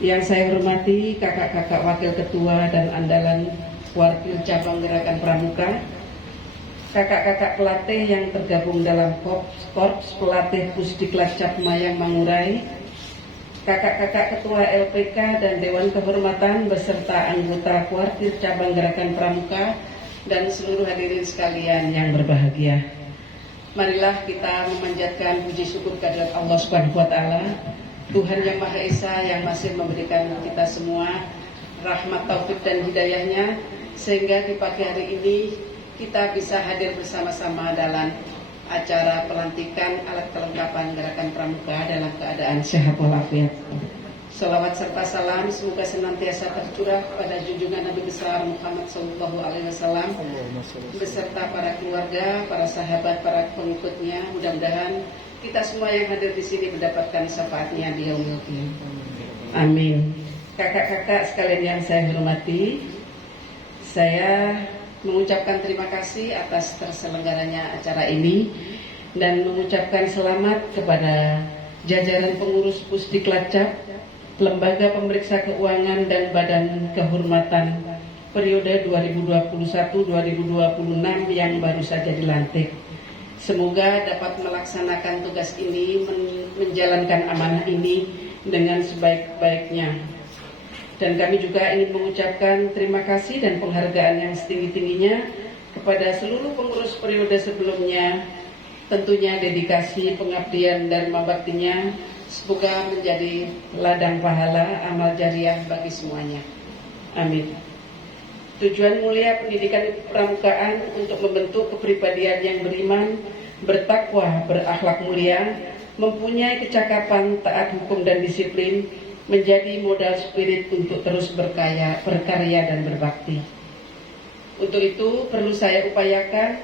Yang saya hormati kakak-kakak wakil ketua dan andalan Warkil Cabang Gerakan Pramuka, kakak-kakak pelatih yang tergabung dalam Korps Pelatih Pusdiklat Capmayang Mangurai, kakak-kakak ketua LPK dan Dewan Kehormatan beserta anggota Warkil Cabang Gerakan Pramuka, dan seluruh hadirin sekalian yang berbahagia. Marilah kita memanjatkan puji syukur kehadirat Allah Subhanahu wa taala, Tuhan yang Maha Esa yang masih memberikan kita semua rahmat, taufik dan hidayahnya, sehingga di pagi hari ini kita bisa hadir bersama-sama dalam acara pelantikan alat kelengkapan Gerakan Pramuka dalam keadaan sehat walafiat. Salawat serta salam semoga senantiasa tercurah pada junjungan Nabi besar Muhammad SAW beserta para keluarga, para sahabat, para pengikutnya. Mudah-mudahan kita semua yang hadir di sini mendapatkan syafaatnya di yaumil qiyamah. Amin. Kakak-kakak sekalian yang saya hormati, saya mengucapkan terima kasih atas terselenggaranya acara ini dan mengucapkan selamat kepada jajaran pengurus Pusdiklat Cap, Lembaga Pemeriksa Keuangan dan Badan Kehormatan periode 2021-2026 yang baru saja dilantik. Semoga dapat melaksanakan tugas ini, menjalankan amanah ini dengan sebaik-baiknya. Dan kami juga ingin mengucapkan terima kasih dan penghargaan yang setinggi-tingginya kepada seluruh pengurus periode sebelumnya. Tentunya dedikasi, pengabdian, dan baktinya semoga menjadi ladang pahala amal jariah bagi semuanya. Amin. Tujuan mulia pendidikan pramukaan untuk membentuk kepribadian yang beriman, bertakwa, berakhlak mulia, mempunyai kecakapan, taat hukum dan disiplin, menjadi modal spirit untuk terus berkarya dan berbakti. Untuk itu perlu saya upayakan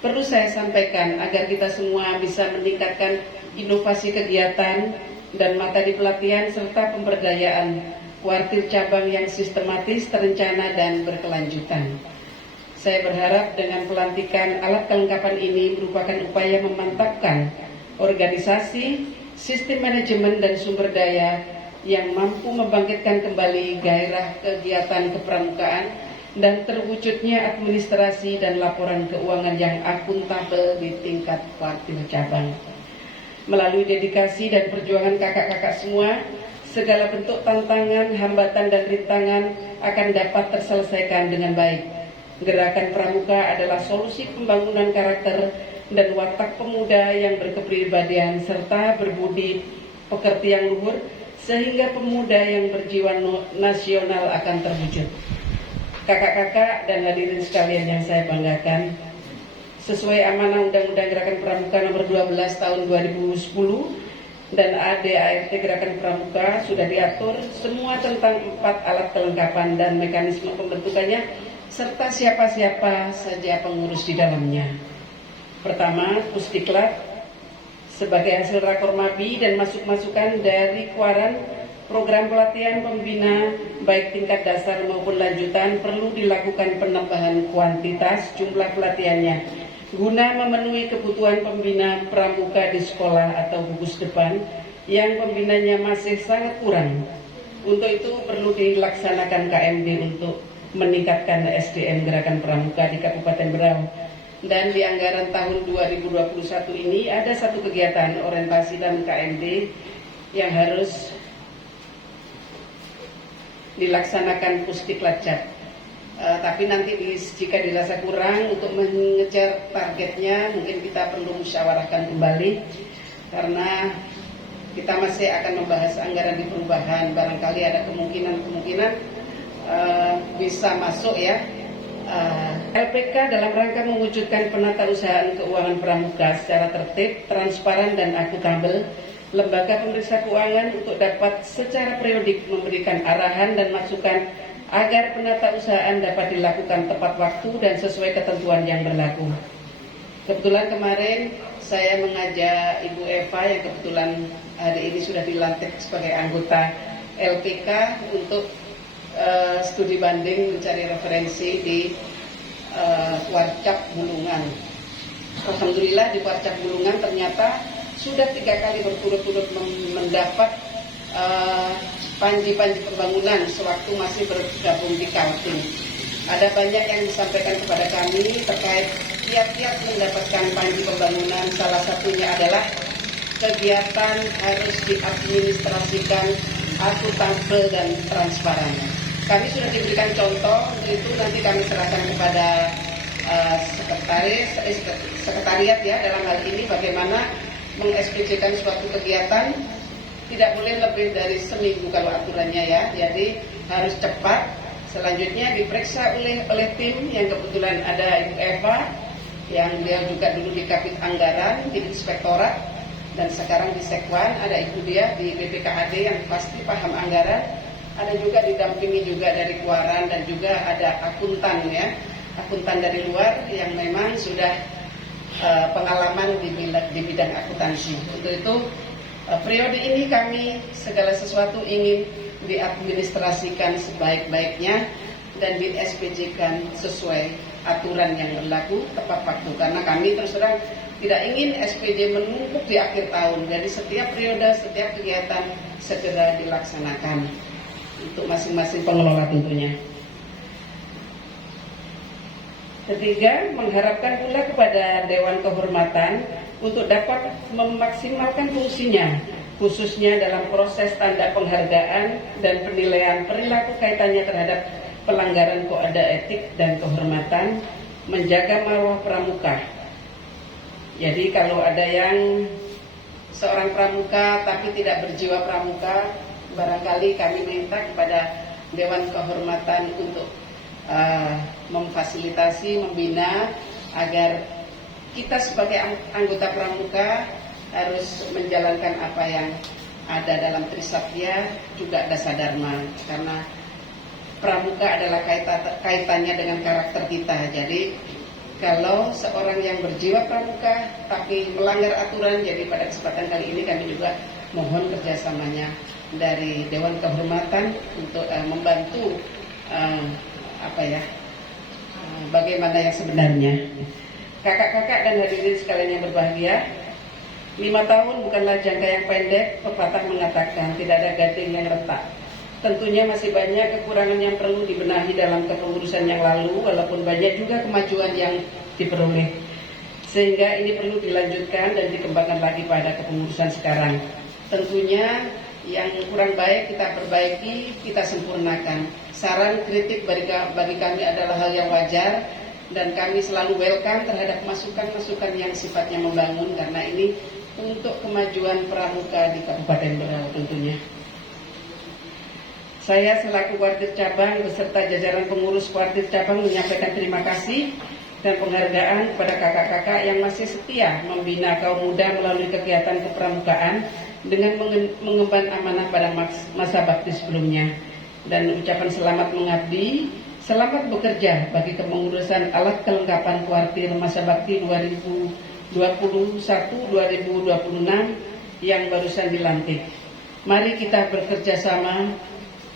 perlu saya sampaikan agar kita semua bisa meningkatkan inovasi kegiatan dan materi pelatihan serta pemberdayaan Warkil Cabang yang sistematis, terencana, dan berkelanjutan. Saya berharap dengan pelantikan alat kelengkapan ini merupakan upaya memantapkan organisasi, sistem manajemen dan sumber daya yang mampu membangkitkan kembali gairah kegiatan kepramukaan dan terwujudnya administrasi dan laporan keuangan yang akuntabel di tingkat Warkil Cabang. Melalui dedikasi dan perjuangan kakak-kakak semua, segala bentuk tantangan, hambatan, dan rintangan akan dapat terselesaikan dengan baik. Gerakan Pramuka adalah solusi pembangunan karakter dan watak pemuda yang berkepribadian serta berbudi pekerti yang luhur, sehingga pemuda yang berjiwa nasional akan terwujud. Kakak-kakak dan hadirin sekalian yang saya banggakan, sesuai amanah Undang-Undang Gerakan Pramuka nomor 12 tahun 2010 dan ADART Gerakan Pramuka sudah diatur semua tentang 4 alat kelengkapan dan mekanisme pembentukannya serta siapa-siapa saja pengurus di dalamnya. Pertama, Pusdiklat sebagai hasil rakor MABI dan masukan dari Kuaran, program pelatihan pembina baik tingkat dasar maupun lanjutan perlu dilakukan penambahan kuantitas jumlah pelatihannya guna memenuhi kebutuhan pembina pramuka di sekolah atau gugus depan yang pembinanya masih sangat kurang. Untuk itu perlu dilaksanakan KMD untuk meningkatkan SDM Gerakan Pramuka di Kabupaten Berau. Dan di anggaran tahun 2021 ini ada satu kegiatan orientasi dan KMD yang harus dilaksanakan Pusdiklat Cap. Tapi nanti jika dirasa kurang untuk mengejar targetnya, mungkin kita perlu musyawarahkan kembali karena kita masih akan membahas anggaran di perubahan. Barangkali ada kemungkinan bisa masuk ya. LPK dalam rangka mewujudkan penatausahaan keuangan pramuka secara tertib, transparan, dan akuntabel. Lembaga Pemeriksa Keuangan untuk dapat secara periodik memberikan arahan dan masukan agar penatausahaan dapat dilakukan tepat waktu dan sesuai ketentuan yang berlaku. Kebetulan kemarin saya mengajak Ibu Eva yang kebetulan hari ini sudah dilantik sebagai anggota LPK untuk studi banding mencari referensi di Warcap Bulungan. Alhamdulillah di Warcap Bulungan ternyata sudah 3 kali berturut-turut mendapat panji-panji pembangunan sewaktu masih bergabung di Kaltim. Ada banyak yang disampaikan kepada kami terkait kiat-kiat mendapatkan panji pembangunan. Salah satunya adalah kegiatan harus diadministrasikan akuntabel dan transparan. Kami sudah diberikan contoh, untuk itu nanti kami serahkan kepada sekretariat ya, dalam hal ini bagaimana meng-SPJ-kan suatu kegiatan. Tidak boleh lebih dari seminggu kalau aturannya ya, jadi harus cepat. Selanjutnya diperiksa oleh tim yang kebetulan ada Ibu Eva, yang dia juga dulu di Kapit Anggaran, di Inspektorat, dan sekarang di Sekwan. Ada Ibu dia di BPKAD yang pasti paham anggaran. Ada juga didampingi juga dari Kuaran, dan juga ada akuntan ya, akuntan dari luar yang memang sudah pengalaman di bidang akuntansi. Untuk itu periode ini kami segala sesuatu ingin diadministrasikan sebaik-baiknya dan di-SPJ-kan sesuai aturan yang berlaku tepat waktu. Karena kami terus terang tidak ingin SPJ menumpuk di akhir tahun. Jadi setiap periode, setiap kegiatan segera dilaksanakan untuk masing-masing pengelola tentunya. Ketiga, mengharapkan pula kepada Dewan Kehormatan untuk dapat memaksimalkan fungsinya, khususnya dalam proses tanda penghargaan dan penilaian perilaku kaitannya terhadap pelanggaran kode etik dan kehormatan, menjaga marwah pramuka. Jadi kalau ada yang seorang pramuka tapi tidak berjiwa pramuka, barangkali kami minta kepada Dewan Kehormatan untuk memfasilitasi, membina agar kita sebagai anggota pramuka harus menjalankan apa yang ada dalam Trisatya, juga Dasadharma, karena pramuka adalah kaitannya dengan karakter kita. Jadi kalau seorang yang berjiwa pramuka tapi melanggar aturan, jadi pada kesempatan kali ini kami juga mohon kerjasamanya dari Dewan Kehormatan untuk membantu bagaimana yang sebenarnya. Kakak-kakak dan hadirin sekalian yang berbahagia, 5 tahun bukanlah jangka yang pendek. Pepatah mengatakan tidak ada gading yang retak. Tentunya masih banyak kekurangan yang perlu dibenahi dalam kepengurusan yang lalu, walaupun banyak juga kemajuan yang diperoleh. Sehingga ini perlu dilanjutkan dan dikembangkan lagi pada kepengurusan sekarang. Tentunya yang kurang baik kita perbaiki, kita sempurnakan. Saran kritik bagi kami adalah hal yang wajar, dan kami selalu welcome terhadap masukan-masukan yang sifatnya membangun, karena ini untuk kemajuan pramuka di Kabupaten Berau tentunya. Saya selaku Kuartir Cabang beserta jajaran pengurus Kuartir Cabang menyampaikan terima kasih dan penghargaan kepada kakak-kakak yang masih setia membina kaum muda melalui kegiatan kepramukaan dengan mengemban amanah pada masa bakti sebelumnya. Dan ucapan selamat mengabdi, selamat bekerja bagi kepengurusan alat kelengkapan Kuartir masa bakti 2021-2026 yang barusan dilantik. Mari kita bekerja sama,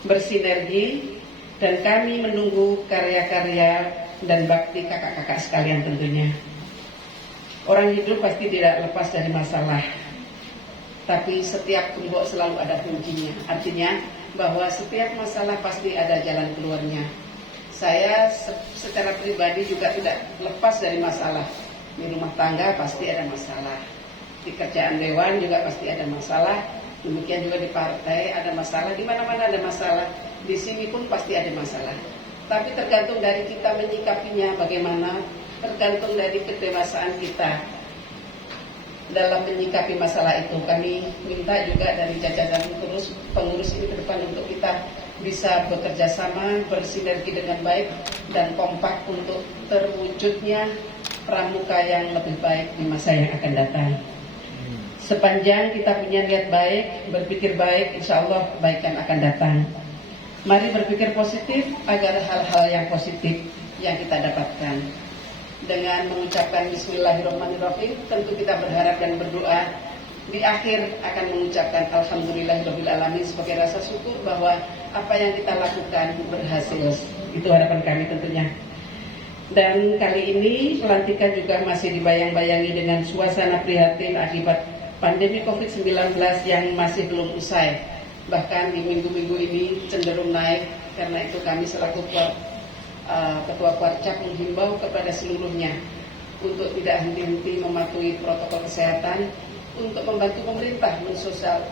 bersinergi, dan kami menunggu karya-karya dan bakti kakak-kakak sekalian tentunya. Orang hidup pasti tidak lepas dari masalah, tapi setiap gembok selalu ada kuncinya. Artinya bahwa setiap masalah pasti ada jalan keluarnya. Saya secara pribadi juga tidak lepas dari masalah. Di rumah tangga pasti ada masalah, di kerjaan dewan juga pasti ada masalah, demikian juga di partai ada masalah, di mana-mana ada masalah, di sini pun pasti ada masalah. Tapi tergantung dari kita menyikapinya bagaimana, tergantung dari kedewasaan kita dalam menyikapi masalah itu. Kami minta juga dari jajaran pengurus ini ke depan untuk kita bisa bekerja sama, bersinergi dengan baik dan kompak untuk terwujudnya pramuka yang lebih baik di masa yang akan datang. Sepanjang kita punya niat baik, berpikir baik, insya Allah kebaikan akan datang. Mari berpikir positif agar hal-hal yang positif yang kita dapatkan. Dengan mengucapkan Bismillahirrahmanirrahim, tentu kita berharap dan berdoa di akhir akan mengucapkan Alhamdulillahirrahmanirrahim sebagai rasa syukur bahwa apa yang kita lakukan berhasil. Itu harapan kami tentunya. Dan kali ini pelantikan juga masih dibayang-bayangi dengan suasana prihatin akibat pandemi COVID-19 yang masih belum usai. Bahkan di minggu-minggu ini cenderung naik. Karena itu kami selaku Ketua Kuarcap menghimbau kepada seluruhnya untuk tidak henti-henti mematuhi protokol kesehatan, untuk membantu pemerintah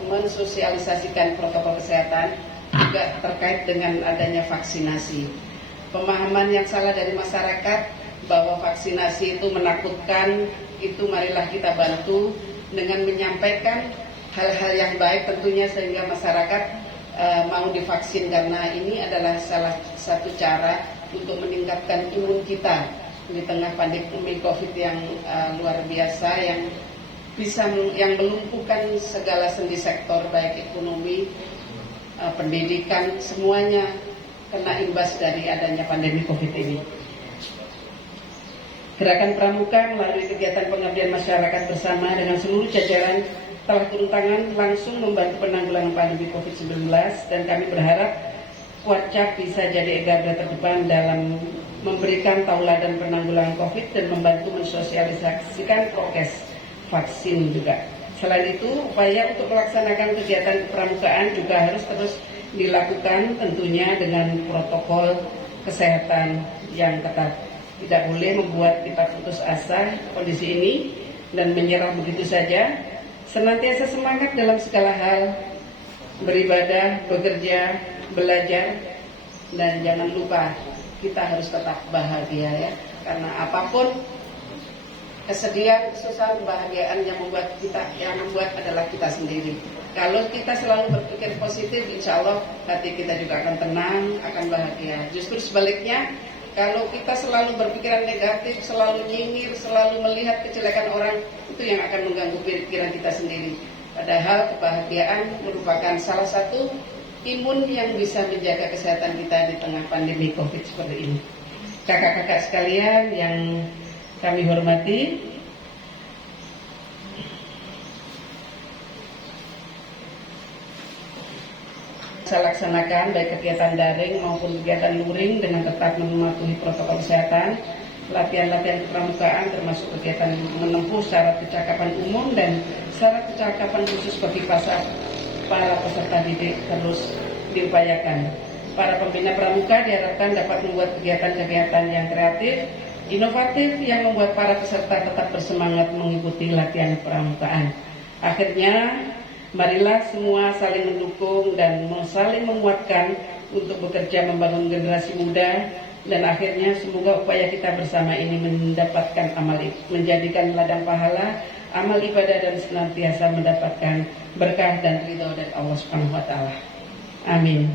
mensosialisasikan protokol kesehatan juga terkait dengan adanya vaksinasi. Pemahaman yang salah dari masyarakat bahwa vaksinasi itu menakutkan, itu marilah kita bantu dengan menyampaikan hal-hal yang baik tentunya sehingga masyarakat mau divaksin, karena ini adalah salah satu cara untuk meningkatkan imun kita di tengah pandemi COVID yang luar biasa yang melumpuhkan segala sendi sektor baik ekonomi, pendidikan, semuanya kena imbas dari adanya pandemi COVID ini. Gerakan Pramuka melalui kegiatan pengabdian masyarakat bersama dengan seluruh jajaran telah turun tangan langsung membantu penanggulangan pandemi COVID-19, dan kami berharap Kuarcap bisa jadi garda terdepan dalam memberikan tauladan penanggulangan COVID dan membantu mensosialisasikan prokes vaksin juga. Selain itu, upaya untuk melaksanakan kegiatan kepramukaan juga harus terus dilakukan tentunya dengan protokol kesehatan yang ketat. Tidak boleh membuat kita putus asa kondisi ini dan menyerah begitu saja. Senantiasa semangat dalam segala hal, beribadah, bekerja, belajar, dan jangan lupa kita harus tetap bahagia ya. Karena apapun kesedihan, kesusahan, kebahagiaan yang membuat adalah kita sendiri. Kalau kita selalu berpikir positif, insya Allah hati kita juga akan tenang, akan bahagia. Justru sebaliknya, kalau kita selalu berpikiran negatif, selalu nyinyir, selalu melihat kejelekan orang, itu yang akan mengganggu pikiran kita sendiri. Padahal kebahagiaan merupakan salah satu imun yang bisa menjaga kesehatan kita di tengah pandemi COVID seperti ini. Kakak-kakak sekalian yang kami hormati, saya laksanakan baik kegiatan daring maupun kegiatan luring dengan tetap mematuhi protokol kesehatan, latihan-latihan kepramukaan termasuk kegiatan menempuh syarat kecakapan umum dan syarat kecakapan khusus bagi para peserta didik terus diupayakan. Para pembina pramuka diharapkan dapat membuat kegiatan-kegiatan yang kreatif, inovatif yang membuat para peserta tetap bersemangat mengikuti latihan kepramukaan. Akhirnya, marilah semua saling mendukung dan saling menguatkan untuk bekerja membangun generasi muda, dan akhirnya semoga upaya kita bersama ini mendapatkan menjadikan ladang pahala, amal ibadah dan senantiasa mendapatkan berkah dan ridho dari Allah Subhanahu wa taala. Amin.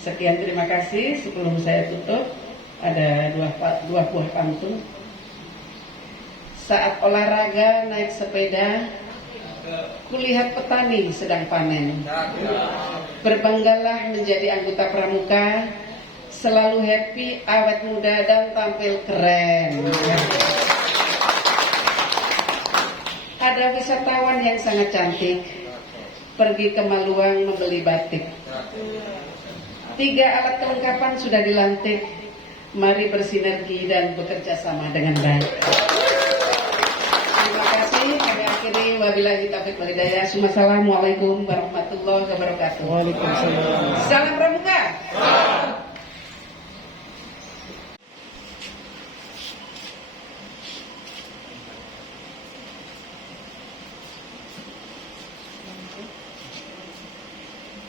Sekian, terima kasih. Sebelum saya tutup, ada dua buah pantun. Saat olahraga naik sepeda, kulihat petani sedang panen. Berbanggalah menjadi anggota pramuka, selalu happy, awet muda dan tampil keren. Ada wisatawan yang sangat cantik pergi ke Maluang membeli batik. 3 alat kelengkapan sudah dilantik. Mari bersinergi dan bekerja sama dengan baik. Terima kasih. Kami akhiri, wabillahi taufiq wal hidayah. Assalamualaikum warahmatullahi wabarakatuh. Waalaikumsalam. Salam Pramuka.